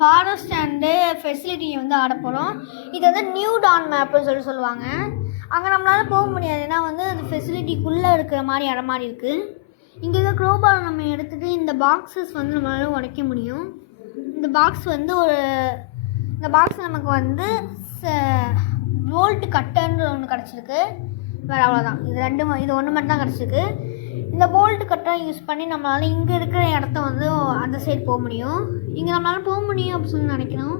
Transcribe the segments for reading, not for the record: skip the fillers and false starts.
Forest and ஃபெசிலிட்டியை வந்து ஆட போகிறோம். இது வந்து நியூ டான் மேப்புன்னு சொல்லுவாங்க. அங்கே நம்மளால் போக முடியாது, ஏன்னா வந்து அது ஃபெசிலிட்டிக்குள்ளே இருக்கிற மாதிரி இடம் மாதிரி இருக்குது. இங்கே இருக்க க்ரோபால் நம்ம எடுத்துகிட்டு இந்த பாக்ஸஸ் வந்து நம்மளால் உடைக்க முடியும். இந்த பாக்ஸ் வந்து இந்த பாக்ஸ் நமக்கு வந்து போல்ட் கட்டர்ன்ற ஒன்று கிடச்சிருக்கு. வேறு அவ்வளோதான், இது ஒன்று மட்டும் தான் கிடச்சிருக்கு. இந்த போல்ட் கட்டர் யூஸ் பண்ணி நம்மளால் இங்கே இருக்கிற இடத்த வந்து அந்த சைடு போக முடியும். இங்கே நம்மளால் போக முடியும் அப்படின்னு சொல்லி நினைக்கணும்.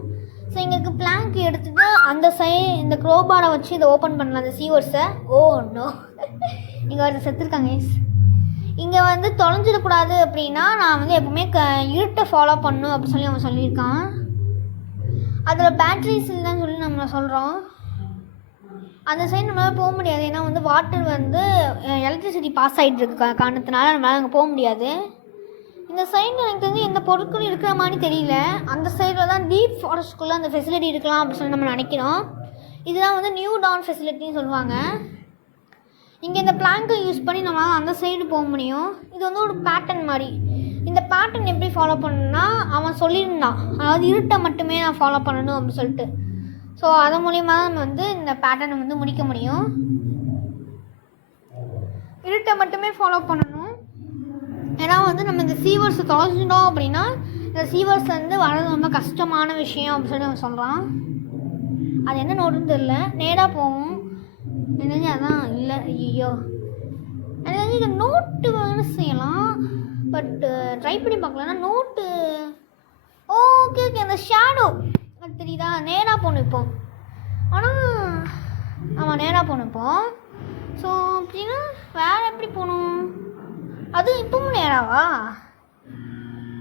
ஸோ இங்கே இருக்க பிளாங்க் எடுத்துகிட்டு அந்த சைடு இந்த க்ரோபாரை வச்சு இதை ஓப்பன் பண்ணலாம், அந்த சீவர்ஸை. நோ இங்கே ஒரு செத்துருக்காங்க. இங்கே வந்து தொலைஞ்சிடக்கூடாது அப்படின்னா நான் வந்து எப்பவுமே இருட்டை ஃபாலோ பண்ணணும் அப்படின்னு சொல்லி அவன் சொல்லியிருக்கான். அதில் பேட்ரிஸ் இல்லைன்னு சொல்லி நம்ம சொல்கிறோம். அந்த சைடு நம்மளால் போக முடியாது, ஏன்னா வந்து வாட்டர் வந்து எலக்ட்ரிசிட்டி பாஸ் ஆகிட்டு இருக்க காரணத்தினால நம்மளால் அங்கே போக முடியாது. இந்த சைடில் எனக்கு வந்து எந்த பொருட்களும் இருக்கிற மாதிரி தெரியல. அந்த சைடில் தான் டீப் ஃபாரஸ்ட்குள்ளே அந்த ஃபெசிலிட்டி இருக்கலாம் அப்படின்னு சொல்லி நம்ம நினைக்கிறோம். இதெல்லாம் வந்து நியூ டான் ஃபெசிலிட்டின்னு சொல்லுவாங்க. இங்கே இந்த பிளாங்கை யூஸ் பண்ணி நம்மளால் அந்த சைடு போக முடியும். இது வந்து ஒரு பேட்டர்ன் மாதிரி. இந்த பேட்டர்ன் எப்படி ஃபாலோ பண்ணணும்னா அவன் சொல்லியிருந்தான், அதாவது இருட்டை மட்டுமே நான் ஃபாலோ பண்ணணும் அப்படின்னு சொல்லிட்டு. ஸோ அது மூலிமா நம்ம வந்து இந்த பேட்டர்னை வந்து முடிக்க முடியும். இருட்டை மட்டுமே ஃபாலோ பண்ணணும், ஏன்னா வந்து நம்ம இந்த சீவர்ஸை தொலைச்சிட்டோம் அப்படின்னா இந்த சீவர்ஸ் வந்து வர்றது ரொம்ப கஷ்டமான விஷயம் அப்படின்னு சொல்லி அவன் சொல்கிறான். அது என்ன நோட்டுன்னு தெரியல, நேராக போகும் என்னது அதான் இல்லை. ஐயோ எனக்கு இந்த நோட்டு வேறு செய்யலாம், பட்டு ட்ரை பண்ணி பார்க்கலன்னா நோட்டு. ஓகே அந்த ஷேடோ அது தெரியுதா, நேராக போகணும் இப்போ. ஆனால் ஆமாம் நேராக போகணும் இப்போ. ஸோ அப்படின்னா வேறு எப்படி போகணும், அது இப்பவும் நேராவா?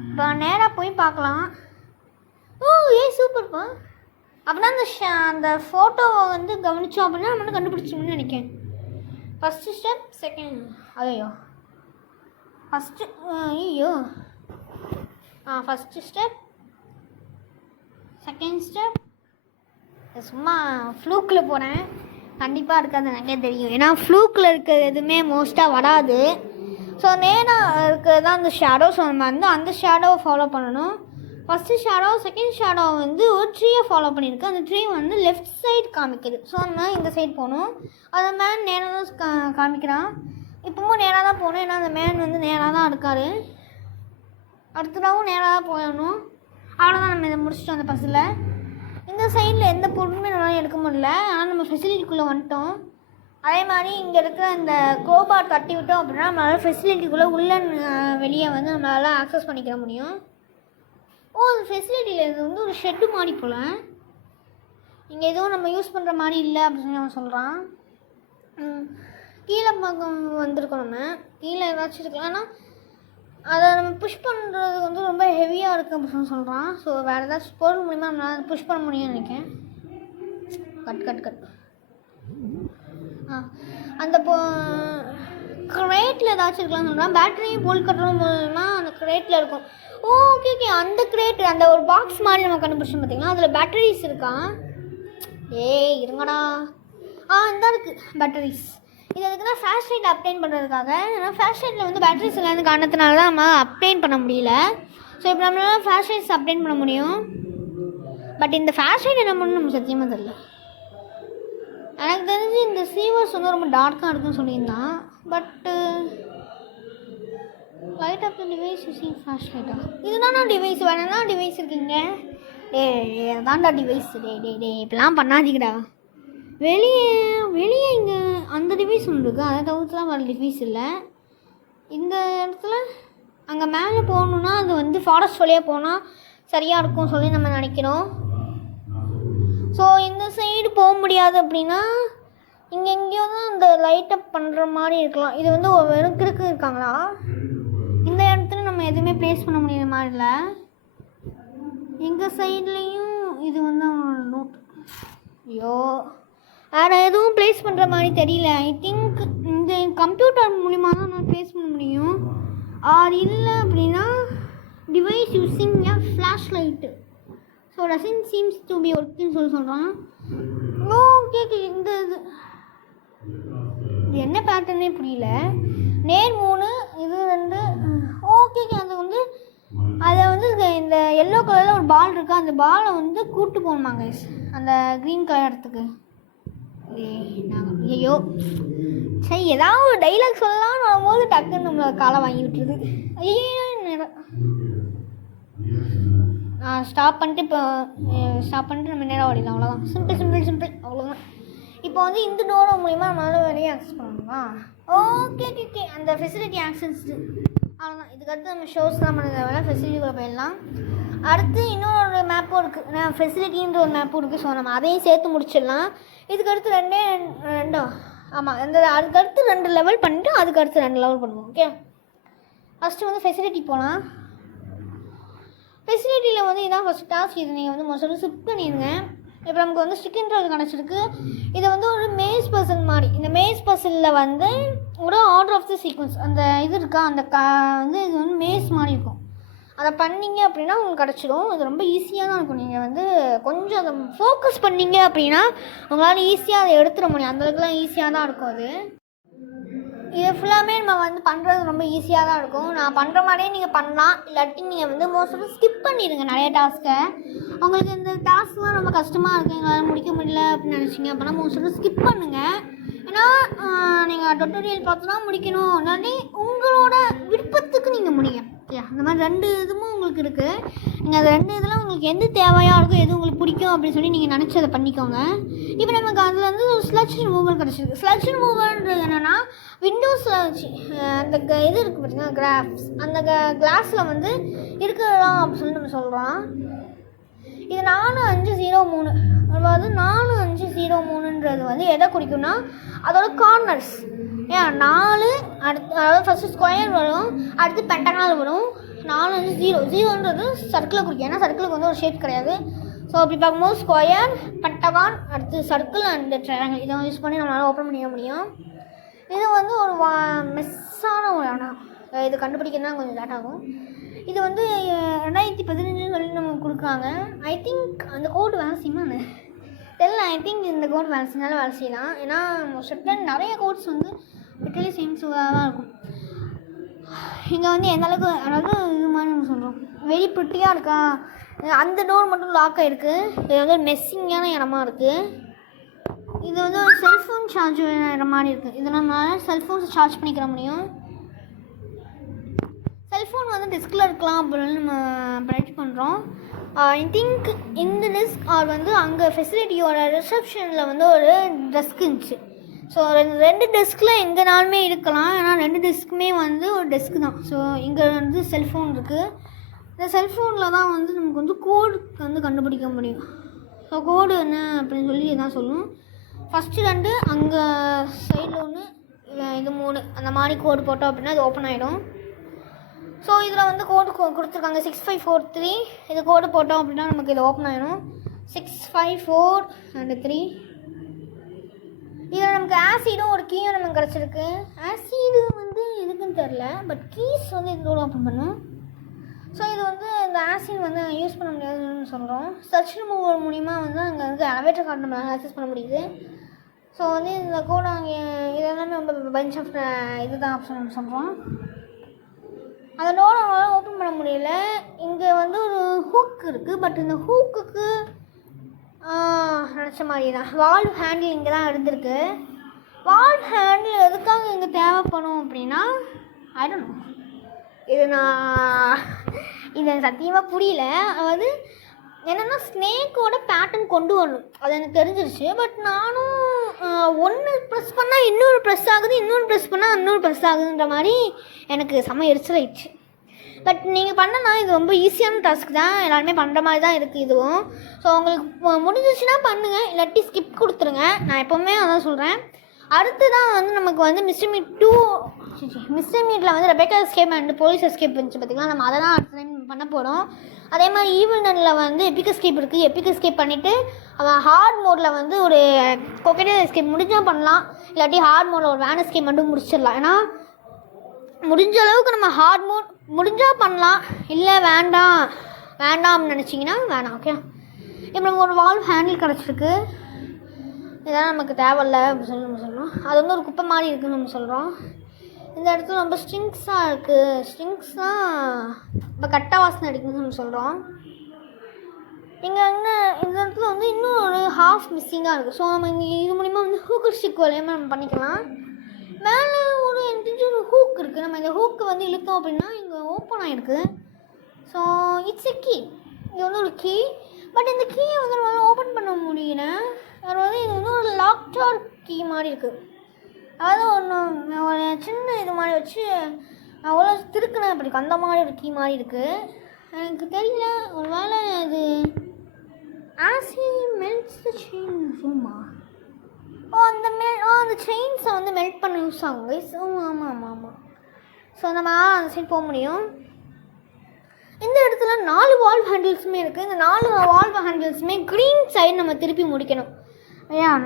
இப்போ நேராக போய் பார்க்கலாம். சூப்பர்ப்பா. அப்படின்னா அந்த ஃபோட்டோவை வந்து கவனித்தோம் அப்படின்னா நம்ம கண்டுபிடிச்சோம்னு நினைக்கிறேன். First step, second first step, second step. சும்மா ஃப்ளூக்கில் போகிறேன், கண்டிப்பாக இருக்காது எனக்கே தெரியும், ஏன்னா ஃப்ளூக்கில் இருக்கிறது எதுவுமே மோஸ்ட்டாக வராது. ஸோ நேராக இருக்கிறது தான் அந்த ஷேடோ. ஸோ நம்ம வந்து அந்த ஷேடோவை ஃபாலோ பண்ணணும். ஃபஸ்ட்டு ஷேடோ, செகண்ட் ஷேடோ வந்து ஒரு ட்ரீயை ஃபாலோ பண்ணியிருக்கு. அந்த ட்ரீ வந்து லெஃப்ட் சைடு காமிக்குது. ஸோ நம்ம இந்த சைடு போகணும். அந்த மேன் நேராக தான் காமிக்கிறான். இப்போவும் நேராக தான் போகணும், ஏன்னா அந்த மேன் வந்து நேராக தான் இருக்கார். அடுத்ததாகவும் நேராக தான் போகணும். அவ்வளோதான், நம்ம இதை முடிச்சுட்டோம் அந்த பஸ்ஸில். இந்த சைடில் எந்த பொருளுமே நம்மளால் எடுக்க முடியல, ஆனால் நம்ம ஃபெசிலிட்டிக்குள்ளே வந்துட்டோம். அதே மாதிரி இங்கே இருக்கிற இந்த க்ரோபார் தட்டி விட்டோம் அப்படின்னா நம்மளால் ஃபெசிலிட்டிக்குள்ளே உள்ள வெளியே வந்து நம்மளால் ஆக்சஸ் பண்ணிக்கிற முடியும். அது ஃபெசிலிட்டியில் இது வந்து ஒரு ஷெட்டு மாதிரி போல். இங்கே எதுவும் நம்ம யூஸ் பண்ணுற மாதிரி இல்லை அப்படின்னு சொல்லி அவன் சொல்கிறான். கீழே பக்கம் வந்திருக்கோம், நம்ம கீழே ஏதாச்சும் இருக்கலாம், ஆனால் அதை நம்ம புஷ் பண்ணுறது வந்து ரொம்ப ஹெவியாக இருக்குது அப்படின்னு சொல்லி சொல்கிறான். ஸோ வேறு ஏதாச்சும் பொருள் மூலிமா நம்மளால் புஷ் பண்ண முடியும்னு நினைக்கிறேன். கட் அந்த கிரேட்டில் ஏதாச்சும் இருக்கலாம்னு சொல்கிறான். பேட்டரியும் போல் கட்டுறது மூலமா அந்த கிரேட்டில் இருக்கும். ஓகே அந்த கிரேட், அந்த ஒரு பாக்ஸ் மாதிரி நம்ம கண்டுபிடிச்சோம் பார்த்தீங்களா, அதில் பேட்டரிஸ் இருக்கான். இருங்கடா, இந்த இருக்குது பேட்டரிஸ். இது அதுக்குன்னா ஃப்ளாஷ் லைட் அப்டைன் பண்ணுறதுக்காக. ஏன்னா ஃப்ளாஷ் லைட்டில் வந்து பேட்டரிஸ் இல்லாத காரணத்தினால தான் நம்ம அப்டைன் பண்ண முடியல. ஸோ இப்போ நம்மளால ஃப்ளாஷ் லைட்ஸ் அப்டைன் பண்ண முடியும். பட் இந்த ஃப்ளாஷ் லைட் என்ன பண்ணணும் நம்ம சத்தியமாக தெரியல. எனக்கு தெரிஞ்சு இந்த சீவர்ஸ் வந்து ரொம்ப டார்க்காக இருக்குன்னு சொல்லியிருந்தான். But light of the device using flash லைட்டா, இதுதானா டிவைஸ்? வேணா டிவைஸ் இருக்கீங்க. தாண்டா டிவைஸ். இப்படிலாம் பண்ணாதீங்கடா. வெளியே இங்கே அந்த டிவைஸ் ஒன்று இருக்குது, அதை தவிர்த்துலாம் வர டிவைஸ் இல்லை. இந்த இடத்துல அங்கே மேலே போகணுன்னா அது வந்து ஃபாரஸ்ட் வழியாக போனால் சரியாக இருக்கும் சொல்லி நம்ம நினைக்கிறோம். ஸோ இந்த சைடு போக முடியாது அப்படின்னா இங்கே எங்கேயோ தான் இந்த லைட் அப் பண்ணுற மாதிரி இருக்கலாம். இது வந்து வெறும் கிறுக்கு இருக்காங்களா, இந்த இடத்துல நம்ம எதுவுமே ப்ளேஸ் பண்ண முடியாத மாதிரி இல்லை. எங்கள் சைட்லேயும் இது வந்து அவனோட நோட். வேறு எதுவும் ப்ளேஸ் பண்ணுற மாதிரி தெரியல. ஐ திங்க் இந்த கம்ப்யூட்டர் மூலிமா தான் நான் ப்ளேஸ் பண்ண முடியும். இல்லை அப்படின்னா device using flash light. So doesn't seems to be ஒர்க்குன்னு சொல்கிறான். ஓகே இந்த இது என்ன பேட்டர்னே புரியல. நேர் 3, இது 2. ஓகே அது வந்து அதை வந்து இந்த எல்லோ கலரில் ஒரு பால் இருக்குது, அந்த பாலை வந்து கூப்பிட்டு போகணுமாங்க அந்த க்ரீன் கலர் இடத்துக்கு. ஐயோ சரி, ஏதாவது ஒரு டைலாக் சொல்லலாம்னு வரும்போது டக்குன்னு நம்மளை காலை வாங்கி விட்டுருது. ஐயோ நான் ஸ்டாப் பண்ணிட்டு நம்ம நேராக ஓடிடலாம், அவ்வளோதான். சிம்பிள் அவ்வளோதான். இப்போ வந்து இந்த டோரோ மூலிமா நம்மளால் வெளியே ஆக்சஸ் பண்ணணுமா? ஓகே அந்த ஃபெசிலிட்டி ஆக்சஸ் அவ்வளோதான். இதுக்கடுத்து நம்ம ஷோஸ் தான் பண்ண தேவை, ஃபெசிலிட்டிக்குள்ளே போயிடலாம். அடுத்து இன்னொரு மேப்பும் இருக்குது, ஃபெசிலிட்டின்ற ஒரு மேப்பும் இருக்குது. ஸோ நம்ம அதையும் சேர்த்து முடிச்சிடலாம். இதுக்கடுத்து ரெண்டோ ஆமாம், அதுக்கடுத்து 2 லெவல் பண்ணிவிட்டு அதுக்கடுத்து 2 லெவல் பண்ணுவோம். ஓகே, ஃபஸ்ட்டு வந்து ஃபெசிலிட்டி போகலாம். ஃபெசிலிட்டியில் வந்து இதான் ஃபஸ்ட் டாஸ்க். இது நீங்கள் வந்து முதல்ல ஷிஃப்ட் பண்ணிடுங்க. இப்போ நமக்கு வந்து ஸ்டிக்கின்றது கிடச்சிருக்கு. இதை வந்து ஒரு மேஸ் பர்சன் மாதிரி, இந்த மேஸ் பர்சனில் வந்து ஒரு ஆர்டர் ஆஃப் தி சீக்வன்ஸ் அந்த இது இருக்கா, அந்த வந்து இது வந்து மேஸ் மாதிரி இருக்கும். அதை பண்ணிங்க அப்படின்னா உங்களுக்கு கிடச்சிடும். இது ரொம்ப ஈஸியாக தான் இருக்கும். நீங்கள் வந்து கொஞ்சம் அதை ஃபோக்கஸ் பண்ணிங்க அப்படின்னா உங்களால் ஈஸியாக அதை எடுத்துட முடியும். அந்தளவுக்குலாம் ஈஸியாக தான் இருக்கும். அது இது ஃபுல்லாமே நம்ம வந்து பண்ணுறது ரொம்ப ஈஸியாக தான் இருக்கும். நான் பண்ணுற மாதிரியே நீங்கள் பண்ணலாம், இல்லாட்டி நீங்கள் வந்து மோஸ்ட்டாக ஸ்கிப் பண்ணிடுங்க நிறைய டாஸ்க்கை. உங்களுக்கு இந்த டாஸ்க்லாம் ரொம்ப கஷ்டமாக இருக்குது, எங்களால் முடிக்க முடியல அப்படின்னு நினச்சிங்க அப்படின்னா மோஸ்ட்டாக ஸ்கிப் பண்ணுங்கள். ஏன்னா நீங்கள் டுட்டோரியல் பார்த்து தான் முடிக்கணும், இல்லாட்டி உங்களோட விருப்பத்துக்கு நீங்கள் முடிங்க. அந்த மாதிரி 2 இதுவும் உங்களுக்கு இருக்குது. நீங்கள் அந்த 2 இதில் உங்களுக்கு எது தேவையாக இருக்கும், எது உங்களுக்கு பிடிக்கும் அப்படின்னு சொல்லி நீங்கள் நினச்சி அதை பண்ணிக்கோங்க. இப்போ நமக்கு அதில் வந்து ஒரு ஸ்லட்ச் ரிமூவர் கிடச்சிருக்கு. ஸ்லட்ச் ரிமூவர்ன்றது என்னென்னா விண்டோஸில் வச்சு அந்த இது இருக்குது பார்த்தீங்கன்னா கிராஃப்ஸ், அந்த கிளாஸில் வந்து இருக்கிறதா அப்படின்னு சொல்லி நம்ம சொல்கிறோம். இது 4503, அதாவது 4503ன்றது வந்து எதை குறிக்கும்னா அதோட கார்னர்ஸ். ஏன் 4 அடுத்து, அதாவது ஃபஸ்ட்டு ஸ்கொயர் வரும், அடுத்து பென்டகால் வரும். 450ன்றது சர்க்கிளை குறிக்கும், ஏன்னா சர்க்கிளுக்கு வந்து ஒரு ஷேப் கிடையாது. ஸோ அப்படி பார்க்கும்போது ஸ்கொயர், பென்டகான், அடுத்து சர்க்கிள் அண்ட் ட்ரையாங்கிள் இதை யூஸ் பண்ணி நம்மளால் ஓப்பன் பண்ணிக்க முடியும். இது வந்து ஒரு மெஸ்ஸான ஒரு இடம், இது கண்டுபிடிக்க தான் கொஞ்சம் லேட் ஆகும். இது வந்து 2015 சொல்லி நமக்கு கொடுக்குறாங்க. ஐ திங்க் அந்த கோடு வேலை செய்யுமா தெரியல. ஐ திங்க் இந்த கோட் வேலை செஞ்சாலும் வேலை செய்யலாம். ஏன்னா செட்டன் நிறைய கோட்ஸ் வந்து லிட்டரலி சேம்ஸாக தான் இருக்கும். இங்கே வந்து எந்த அளவுக்கு, அதாவது இது மாதிரி நம்ம சொல்கிறோம் வெரி ப்ரிட்டியாக இருக்கா. அந்த டோர் மட்டும் லாக் ஆகிருக்கு. இது வந்து மெஸ்ஸிங்கான இடமா இருக்குது. இது வந்து ஒரு செல்ஃபோன் சார்ஜ் இட மாதிரி இருக்குது. இதை நம்மளால் செல்ஃபோன்ஸ் சார்ஜ் பண்ணிக்கிற முடியும். செல்ஃபோன் வந்து டெஸ்கில் இருக்கலாம் அப்படின்னு நம்ம ப்ரைட் பண்ணுறோம். ஐ திங்க் இந்த டெஸ்க் வந்து அங்கே ஃபெசிலிட்டியோட ரிசப்ஷனில் வந்து ஒரு டெஸ்க் இருந்துச்சு. ஸோ 2 டெஸ்கில் எங்கேனாலுமே இருக்கலாம், ஏன்னா 2 டெஸ்க்குமே வந்து ஒரு டெஸ்க்கு தான். ஸோ இங்கே வந்து செல்ஃபோன் இருக்குது. இந்த செல்ஃபோனில் தான் வந்து நமக்கு வந்து கோடு வந்து கண்டுபிடிக்க முடியும். ஸோ கோடு என்ன அப்படின்னு சொல்லி இதான் சொல்லணும். ஃபஸ்ட்டு 2 அங்கே சைடில் 1, இது 3 அந்த மாதிரி கோடு போட்டோம் அப்படின்னா இது ஓப்பன் ஆகிடும். ஸோ இதில் வந்து கோடு கொடுத்துருக்காங்க 6543. இது கோடு போட்டோம் அப்படின்னா நமக்கு இது ஓப்பன் ஆகிடும். 654 இதில் நமக்கு ஆசிடும் ஒரு கீயும் நமக்கு கிடச்சிருக்கு. ஆசிடு வந்து எதுக்குன்னு தெரில, பட் கீஸ் வந்து இதோட ஓப்பன் பண்ணும். ஸோ இது வந்து இந்த ஆசிட் வந்து யூஸ் பண்ண முடியாதுன்னு சொல்கிறோம். சர்ச் ரிமூவர் மூலிமா வந்து அங்கே வந்து எலவேட்டர் கார்டு நம்மளால் ஆக்சஸ் பண்ண முடியுது. ஸோ வந்து இந்த கோடு அங்கே இதெல்லாமே ரொம்ப பஞ்ச் ஆஃப் இதுதான் ஆப்ஷன் நம்ம சொல்கிறோம். அந்த டோரை நம்மளால் ஓப்பன் பண்ண முடியல. இங்கே வந்து ஒரு ஹூக் இருக்குது, பட் இந்த ஹூக்குக்கு நினச்ச மாதிரி தான் வால்வ் ஹேண்டில் இங்கே தான் இருந்திருக்கு. வால்வ் ஹேண்டில் எதுக்காக இங்கே தேவைப்படும் அப்படின்னா ஐ டோன்ட் நோ. இது சத்தியமாக புரியல. அதாவது என்னென்னா ஸ்னேக்கோட பேட்டர்ன் கொண்டு வரணும், அது எனக்கு தெரிஞ்சிருச்சு. பட் நானும் ஒன்று ப்ரெஸ் பண்ணால் இன்னொரு ப்ரெஸ் ஆகுது, இன்னொரு ப்ரெஸ் பண்ணால் இன்னொரு ப்ரெஸ் ஆகுதுன்ற மாதிரி எனக்கு செம்ம எரிச்சலாயிடுச்சு. பட் நீங்கள் பண்ணலாம், இது ரொம்ப ஈஸியான டாஸ்க் தான், எல்லாருமே பண்ணுற மாதிரி தான் இருக்குது இதுவும். ஸோ உங்களுக்கு முடிஞ்சிச்சுன்னா பண்ணுங்கள், இல்லாட்டி ஸ்கிப் கொடுத்துருங்க. நான் எப்போவுமே அதான் சொல்கிறேன். அடுத்து தான் வந்து நமக்கு வந்து மிஸ்டர் மீட்டில் வந்து Rebecca escape and police escape இருந்துச்சு பார்த்திங்களா. நம்ம அதை தான் அடுத்த டைம் பண்ண போகிறோம். அதே மாதிரி ஈவில் டனில் வந்து எபிக் எஸ்கேப் இருக்குது. எபிக் எஸ்கேப் பண்ணிவிட்டு அவன் ஹார்ட் மோடில் வந்து ஒரு கொக்கெட்டல் எஸ்கேப் முடிஞ்சால் பண்ணலாம், இல்லாட்டி ஹார்ட் மோடில் ஒரு வேன் எஸ்கேப் மட்டும் முடிச்சிடலாம். ஏன்னா முடிஞ்ச அளவுக்கு நம்ம ஹார்ட் மோட் முடிஞ்சால் பண்ணலாம், இல்லை வேண்டாம்னு நினச்சிங்கன்னா வேணாம். ஓகே, இப்போ நமக்கு ஒரு வால்வ் ஹேண்டில் கிடச்சிருக்கு. இதெல்லாம் நமக்கு தேவையில்லை அப்படின்னு சொல்லி நம்ம சொல்கிறோம். அது வந்து ஒரு குப்பை மாதிரி இருக்குதுன்னு நம்ம சொல்கிறோம். இந்த இடத்துல ரொம்ப ஸ்ட்ரிங்ஸாக இருக்குது. ஸ்ட்ரிங்ஸ்னால் இப்போ கட்டா வாசனை அடிக்குதுன்னு சொல்கிறோம். இங்கே வந்து இந்த இடத்துல வந்து இன்னும் ஒரு ஹாஃப் மிஸ்ஸிங்காக இருக்குது. ஸோ நம்ம இங்கே இது மூலிமா வந்து ஹூக்கர் ஸ்டிக் வழியாக நம்ம பண்ணிக்கலாம். மேலே ஒரு ஒரு ஹூக் இருக்குது. நம்ம இந்த ஹூக்கு வந்து இழுத்தோம் அப்படின்னா இங்கே ஓப்பன் ஆகிருக்கு. So it's a key. இது வந்து ஒரு கீ. பட் இந்த கீயை வந்து நம்மளால் ஓப்பன் பண்ண முடியல. அது வந்து இது வந்து ஒரு லாக்டார் கீ மாதிரி இருக்குது. அதாவது ஒரு சின்ன இது மாதிரி வச்சு அவ்வளோ திருக்குன அப்படி அந்த மாதிரி ஒரு கீ மாதிரி இருக்குது. எனக்கு தெரியல, ஒரு வேளை அது ஆசி மெல்ட்ஸ் த செயின் ரூமா. அந்த செயின்ஸை வந்து மெல்ட் பண்ண யூஸ் ஆகுங்க. ஸோ ஆமாம். ஸோ நம்ம அந்த சைட் போக முடியும். இந்த இடத்துல 4 வால்வ் ஹேண்டில்ஸுமே இருக்குது. இந்த 4 வால்வ் ஹேண்டில்ஸுமே க்ரீன் சைடு நம்ம திருப்பி முடிக்கணும். ஏன்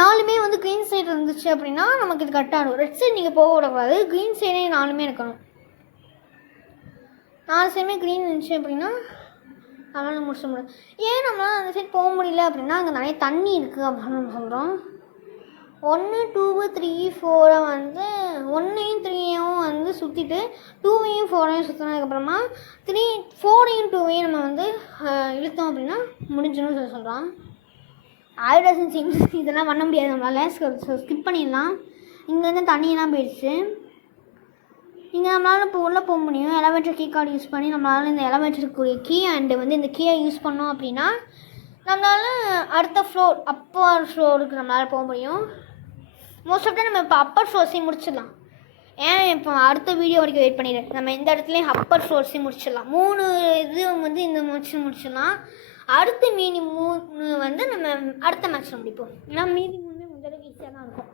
4மே வந்து க்ரீன் சைடு இருந்துச்சு அப்படின்னா நமக்கு இது கட் ஆகும். ரெட் சைடு நீங்கள் போக விடக்கூடாது. க்ரீன் சைடே 4மே இருக்கணும். 4 சைடுமே க்ரீன் இருந்துச்சு அப்படின்னா அதனால் முடிச்ச முடியும். ஏன் நம்மளால் அந்த சைடு போக முடியல அப்படின்னா அங்கே நிறைய தண்ணி இருக்குது அப்படின்னு நம்ம சொல்கிறோம். 1 2 3 4 வந்து 1ஐயும் 3ஐயும் வந்து சுற்றிட்டு 2ஐயும் 4ஐயும் சுற்றினதுக்கப்புறமா 4ஐயும் 2ஐயும் நம்ம வந்து இழுத்தோம் அப்படின்னா முடிஞ்சிடும் சொல்லி சொல்கிறோம். ஆயிரசன் சிங்ஸ் இதெல்லாம் பண்ண முடியாது நம்மளால். ஸ்கிப் பண்ணிடலாம். இங்கே வந்து தண்ணியெல்லாம் போயிடுச்சு. இங்கே நம்மளால் இப்போ உள்ளே போக முடியும். எலவேட்டர் கீ கார்டு யூஸ் பண்ணி நம்மளால் இந்த எலவேட்டருக்குரிய கீ அண்டு வந்து இந்த கீயை யூஸ் பண்ணோம் அப்படின்னா நம்மளால் அடுத்த ஃப்ளோர் அப்பர் ஃப்ளோருக்கு நம்மளால் போக முடியும். மோஸ்ட் ஆஃப் டைம் நம்ம இப்போ அப்பர் ஃப்ளோர்ஸையும் முடிச்சிடலாம். ஏன் இப்போ அடுத்த வீடியோ வரைக்கும் வெயிட் பண்ணிடுறேன். நம்ம இந்த இடத்துலையும் அப்பர் ஃப்ளோர்ஸையும் முடிச்சிடலாம். 3 இது வந்து இந்த முடிச்சிடலாம். அடுத்த மீதி 3 வந்து நம்ம அடுத்த மேட்ச்சில் முடிப்போம். ஏன்னா மீதி 3 கொஞ்சம் அளவுக்கு ஈஸியாக தான் இருக்கும்.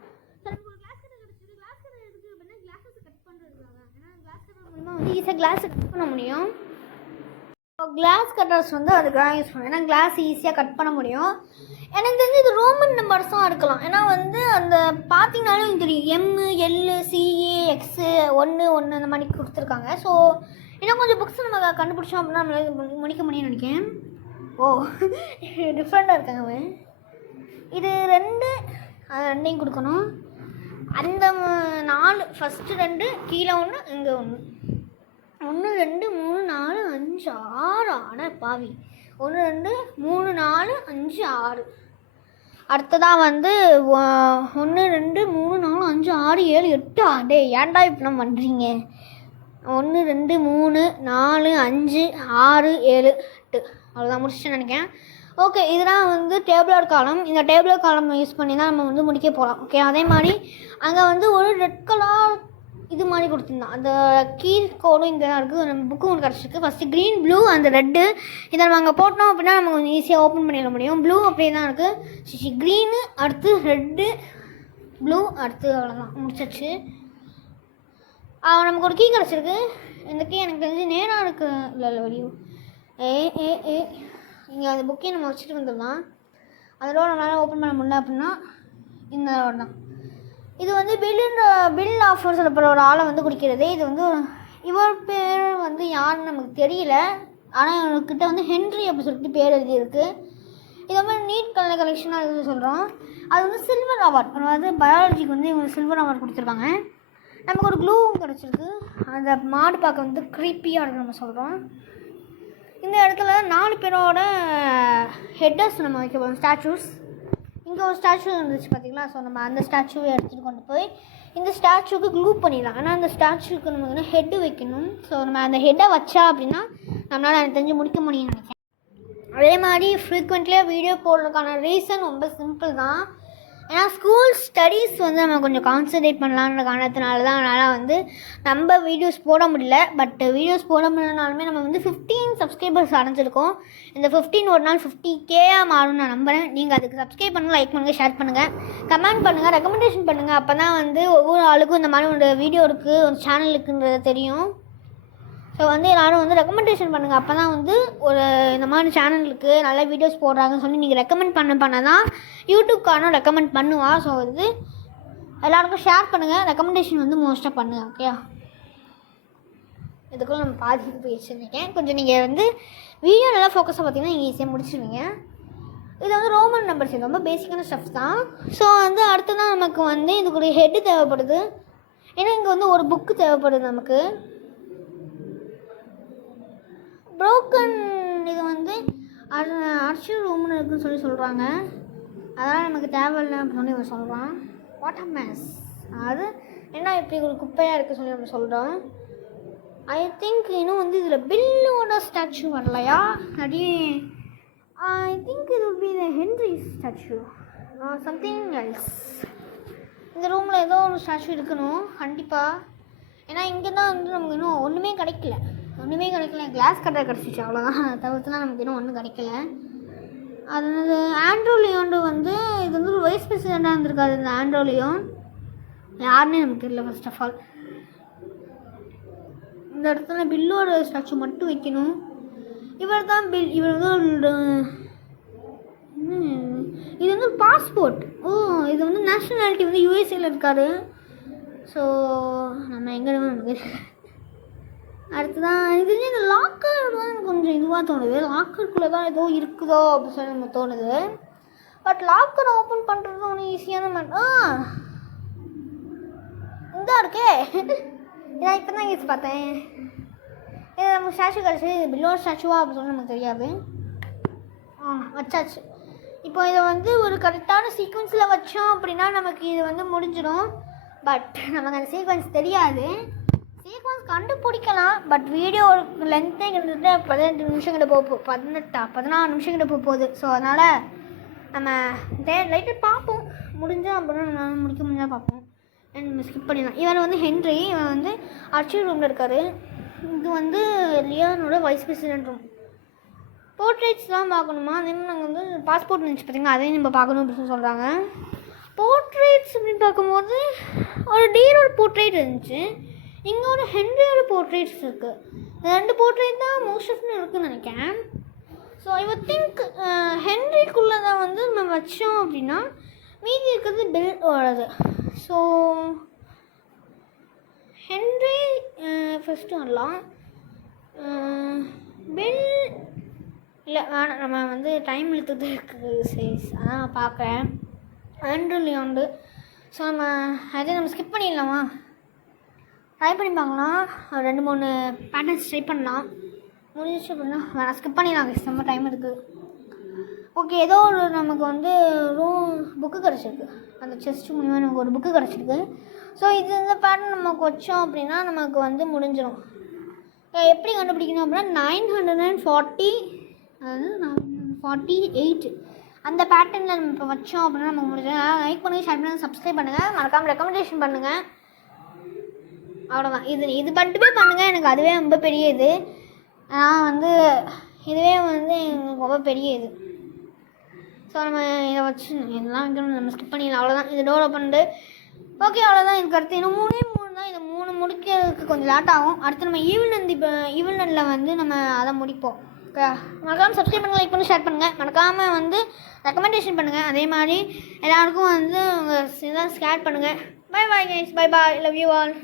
வந்து ஈஸியாக கிளாஸ் கட் பண்ண முடியும். கிளாஸ் கட்டர்ஸ் வந்து அதுக்காக யூஸ் பண்ணுவோம். ஏன்னா கிளாஸ் ஈஸியாக கட் பண்ண முடியும். எனக்கு தெரிஞ்சு இது ரோமன் நம்பர்ஸும் இருக்கலாம். ஏன்னா வந்து அந்த பார்த்தீங்கன்னாலும் தெரியும் MLCAX 1 1 அந்த மாதிரி கொடுத்துருக்காங்க. ஸோ இன்னும் கொஞ்சம் புக்ஸ் நம்ம கண்டுபிடிச்சோம் அப்படின்னா நம்மளால முடிக்க முடியும்னு நினைக்கிறேன். டிஃப்ரெண்ட்டாக இருக்காங்க. இது 2 அது 2ஐயும் கொடுக்கணும். அந்த 4 ஃபஸ்ட்டு 2 கீழே 1 இங்கே 1 1 2 3 4 5 6 ஆனால் பாவி 1 2 3 4 5 6. அடுத்ததாக வந்து 1 2 3 4 5 6 7 8 டே ஏன்டா இப்படிலாம் பண்ணுறீங்க. 1 2 3 4 5 6 7 8 அவ்வளோதான் முடிச்சுட்டு நினைக்கிறேன். ஓகே, இதெல்லாம் வந்து டேபிளர் காலம். இந்த டேபிளர் காலம் யூஸ் பண்ணி தான் நம்ம வந்து முடிக்க போகலாம். ஓகே, அதே மாதிரி அங்கே வந்து ஒரு ரெட் கலர் இது மாதிரி கொடுத்துருந்தான். அந்த கீ கோடும் இங்கே தான் இருக்குது. நம்ம புக்கும் ஒன்று கிடச்சிருக்கு. ஃபஸ்ட்டு க்ரீன் ப்ளூ அந்த ரெட்டு இதை நம்ம அங்கே போட்டோம் அப்படின்னா நம்ம கொஞ்சம் ஈஸியாக ஓப்பன் பண்ணிட முடியும். ப்ளூ அப்படியே தான் இருக்குது. க்ரீனு அடுத்து ரெட்டு ப்ளூ அடுத்து அவ்வளோதான் முடிச்சிச்சு. நமக்கு ஒரு கீ கிடச்சிருக்கு. இந்த கீ எனக்கு தெரிஞ்சு நேராக இருக்குது. இல்லை வெளியும் இங்கே அந்த புக்கையும் நம்ம வச்சுட்டு வந்துடலாம். அதோட நம்மளால் ஓப்பன் பண்ண முடியல அப்படின்னா இந்த ரோடு தான். இது வந்து பில் ஆஃபர் சொல்லப்படுற ஒரு ஆளை வந்து குடிக்கிறது. இது வந்து இவர் பேர் வந்து யாருன்னு நமக்கு தெரியல. ஆனால் இவர்கிட்ட வந்து ஹென்ரி அப்படி சொல்லிட்டு பேர் எழுதியிருக்கு. இது மாதிரி நீட் கலெக்ஷனாக இருக்குது சொல்கிறோம். அது வந்து சில்வர் அவார்ட். அதாவது பயாலஜிக்கு வந்து இவங்க சில்வர் அவார்ட் கொடுத்துருக்காங்க. நமக்கு ஒரு க்ளூவும் கிடச்சிருக்கு. அந்த மாடு பார்க்க வந்து க்ரீப்பியாக இருக்குது நம்ம சொல்கிறோம். இந்த இடத்துல 4 பேரோட ஹெட்டர்ஸ் நம்ம வைக்க போகிறோம். ஸ்டாச்சூஸ் இங்கே ஒரு ஸ்டாச்சு இருந்துச்சு பார்த்தீங்களா. ஸோ நம்ம அந்த ஸ்டாச்சுவை எடுத்துகிட்டு கொண்டு போய் இந்த ஸ்டாச்சுக்கு க்ளூ பண்ணிடலாம். ஆனால் அந்த ஸ்டாச்சுக்கு நம்ம வந்து ஹெட்டு வைக்கணும். ஸோ நம்ம அந்த ஹெட்டை வச்சா அப்படின்னா நம்மளால் எனக்கு தெரிஞ்சு முடிக்க முடியும்னு நினைக்கிறேன். அதே மாதிரி ஃப்ரீக்வெண்ட்லியாக வீடியோ போடுறதுக்கான ரீசன் ரொம்ப சிம்பிள் தான். ஏன்னா ஸ்கூல் ஸ்டடீஸ் வந்து நம்ம கொஞ்சம் கான்சன்ட்ரேட் பண்ணலான்ற காரணத்தினால தான் அதனால் வந்து நம்ம வீடியோஸ் போட முடியல. பட் வீடியோஸ் போட முடியலனாலுமே நம்ம வந்து 15 சப்ஸ்கிரைபர்ஸ் அடைஞ்சிருக்கோம். இந்த 15 ஒரு நாள் 50K மாறும்னு நான் நம்புகிறேன். நீங்கள் அதுக்கு சப்ஸ்கிரைப் பண்ணுங்கள், லைக் பண்ணுங்கள், ஷேர் பண்ணுங்கள், கமெண்ட் பண்ணுங்கள், ரெக்கமெண்டேஷன் பண்ணுங்கள். அப்போ தான் வந்து ஒவ்வொரு ஆளுக்கும் இந்த மாதிரி ஒரு வீடியோ இருக்குது, ஒரு சேனல் இருக்குன்றது தெரியும். ஸோ வந்து எல்லோரும் வந்து ரெக்கமெண்டேஷன் பண்ணுங்கள். அப்போ தான் வந்து ஒரு இந்த மாதிரி சேனலுக்கு நல்ல வீடியோஸ் போடுறாங்கன்னு சொல்லி நீங்கள் ரெக்கமெண்ட் பண்ண தான் யூடியூப்காரனும் ரெக்கமெண்ட் பண்ணுவா. ஸோ வந்து எல்லாருக்கும் ஷேர் பண்ணுங்கள், ரெக்கமெண்டேஷன் வந்து மோஸ்ட்டாக பண்ணுங்கள். ஓகே, இதுக்குள்ள நம்ம பாதி பேசியிருக்கேன். கொஞ்சம் நீங்கள் வந்து வீடியோ நல்லா ஃபோக்கஸாக பார்த்தீங்கன்னா நீங்கள் ஈஸியாக முடிச்சிடுவீங்க. இது வந்து ரோமன் நம்பர்ஸ் ரொம்ப பேசிக்கான ஸ்டெப்ஸ் தான். ஸோ வந்து அடுத்து தான் நமக்கு வந்து இதுக்கு ஒரு ஹெட்டு தேவைப்படுது. ஏன்னா இங்கே வந்து ஒரு புக்கு தேவைப்படுது நமக்கு. ப்ரோக்கன் இது வந்து அர்ச்சிவ் ரூம்னு இருக்குன்னு சொல்கிறாங்க. அதனால் நமக்கு தேவையில்லை அப்படின்னு சொல்லி இவன் சொல்கிறான். வாட்டர் மேஸ் அது என்ன இப்படி ஒரு குப்பையாக இருக்குது சொல்லி நம்ம சொல்கிறோம். ஐ திங்க் இன்னும் வந்து இதில் பில்லோட ஸ்டாச்சு வரலையா? அப்படியே ஐ திங்க் இது will be the Henry statue something else. இந்த ரூமில் ஏதோ ஒரு ஸ்டாச்சு இருக்கணும் கண்டிப்பாக. ஏன்னா இங்கே தான் வந்து நமக்கு இன்னும் ஒன்றுமே கிடைக்கல. கிளாஸ் கட்டர் கிடச்சிச்சு அவ்வளோதான். தவிர்த்துலாம் நமக்கு இன்னும் ஒன்றும் கிடைக்கல. அது ஆண்ட்ரூ லியோண்டு வந்து இது வந்து ஒரு வைஸ் பிரசிடெண்ட்டாக இருந்திருக்காரு. இந்த ஆண்ட்ரூ லியோன் யாருன்னே நமக்கு தெரியல. ஃபர்ஸ்ட் ஆஃப் ஆல் இந்த இடத்துல பில்லோட ஸ்டாச்சு மட்டும் வைக்கணும். இவர் தான் பில். இவர் வந்து ஒரு இது வந்து ஒரு பாஸ்போர்ட். இது வந்து நேஷ்னாலிட்டி வந்து யூஎஸ்ஏல இருக்காரு. ஸோ நம்ம எங்கே நமக்கு அடுத்துதான் இது இந்த லாக்கர் தான் கொஞ்சம் இதுவாக தோணுது. லாக்கருக்குள்ளே தான் ஏதோ இருக்குதோ அப்படின்னு சொல்லி நம்ம தோணுது. பட் லாக்கர் ஓப்பன் பண்ணுறது ஒன்றும் ஈஸியான இதாக இருக்கே. நான் இப்போ தான் யூஸ் பார்த்தேன். இது நம்ம ஸ்டாச்சு கிடச்சி இது பில்லோட ஸ்டாச்சுவா அப்படின்னு சொல்லி நமக்கு தெரியாது. வச்சாச்சு. இப்போ இதை வந்து ஒரு கரெக்டான சீக்வன்ஸில் வச்சோம் அப்படின்னா நமக்கு இது வந்து முடிஞ்சிடும். பட் நமக்கு அந்த சீக்வன்ஸ் தெரியாது. சீக்வன்ஸ் கண்டுபிடிக்கலாம். பட் வீடியோ லென்த்தே கிட்டத்தட்ட 18 நிமிஷம் கிட்ட 14 நிமிஷம் கிட்ட போகுது. ஸோ அதனால் நம்ம லைட்டாக பார்ப்போம். முடிஞ்சால் அப்படின்னா நான் முடிக்க முடிஞ்சால் பார்ப்போம். நம்ம ஸ்கிப் பண்ணிடலாம். இவர் வந்து ஹென்ரி. இவன் வந்து அர்ச்சிவ் ரூமில் இருக்கார். இது வந்து லியோனோட வைஸ் பிரசிடென்ட் ரூம். போர்ட்ரேட்ஸ் தான் பார்க்கணுமா? அதே மாதிரி நாங்கள் வந்து பாஸ்போர்ட் நினச்சி பார்த்தீங்கன்னா அதையும் நம்ம பார்க்கணும் அப்படின்னு சொல்கிறாங்க. போர்ட்ரேட்ஸ் அப்படின்னு பார்க்கும்போது ஒரு டீரோட போர்ட்ரேட் இருந்துச்சு. இங்கே ஒரு ஹென்ரியோட போர்ட்ரேட்ஸ் இருக்குது. 2 போர்ட்ரேட் தான் மோஸ்ட் ஆஃப்னு இருக்குதுன்னு நினைக்கிறேன். ஸோ ஐ திங்க் ஹென்ரிக்குள்ளே தான் வந்து நம்ம வச்சோம் அப்படின்னா மீதி இருக்கிறது பில்லோடது. ஸோ ஹென்ரி ஃபஸ்ட்டு வரலாம். பில் இல்லை வேணாம். நம்ம வந்து டைம் இழுத்துட்டு இருக்குது சைஸ். அதான் பார்க்குறேன். ஆண்ட்ரூ லியோண்டு. ஸோ நம்ம ஸ்கிப் பண்ணிடலாமா? ட்ரை பண்ணி பார்க்கலாம். 2-3 பேட்டர்ன்ஸ் ட்ரை பண்ணலாம். முடிஞ்சிச்சு அப்படின்னா வேணாம் ஸ்கிப் பண்ணிடலாம். ரொம்ப டைம் இருக்குது. ஓகே, ஏதோ ஒரு நமக்கு வந்து புக்கு கிடச்சிருக்கு. அந்த செஸ்ட் மூலிமா நமக்கு ஒரு புக்கு கிடச்சிருக்கு. ஸோ இந்த பேட்டர்ன் நமக்கு வச்சோம் அப்படின்னா நமக்கு வந்து முடிஞ்சிடும். எப்படி கண்டுபிடிக்கணும் அப்படின்னா 940 அதாவது 48 அந்த பேட்டர்னில் நம்ம இப்போ வச்சோம் அப்படின்னா நமக்கு முடிஞ்சிடும். லைக் பண்ணுங்கள், ஷேர் பண்ணுங்கள், சப்ஸ்கிரைப் பண்ணுங்கள், மறக்காமல் ரெக்கமெண்டேஷன் பண்ணுங்கள். அவ்வளோதான். இது மட்டுமே பண்ணுங்கள். எனக்கு அதுவே ரொம்ப பெரிய இது. நான் வந்து இதுவே வந்து எங்களுக்கு ரொம்ப பெரிய இது. ஸோ நம்ம இதை வச்சு இதெல்லாம் வைக்கணும். நம்ம ஸ்கிப் பண்ணிடலாம். அவ்வளோதான். இது டோர் ஓப்பன்டு. ஓகே, அவ்வளோதான். இதுக்கு அடுத்து இன்னும் 3 தான். இது 3 முடிக்கிறதுக்கு கொஞ்சம் லேட் ஆகும். அடுத்து நம்ம ஈவினில் வந்து நம்ம அதை முடிப்போம். ஓகே, மறக்காமல் சப்ஸ்கிரைப் பண்ணுங்கள், லைக் பண்ணி ஷேர் பண்ணுங்கள், மறக்காமல் வந்து ரெக்கமெண்டேஷன் பண்ணுங்கள். அதே மாதிரி எல்லாருக்கும் வந்து உங்கள் இதான் ஷேர் பண்ணுங்கள். Bye bye guys. Bye bye. Love you all.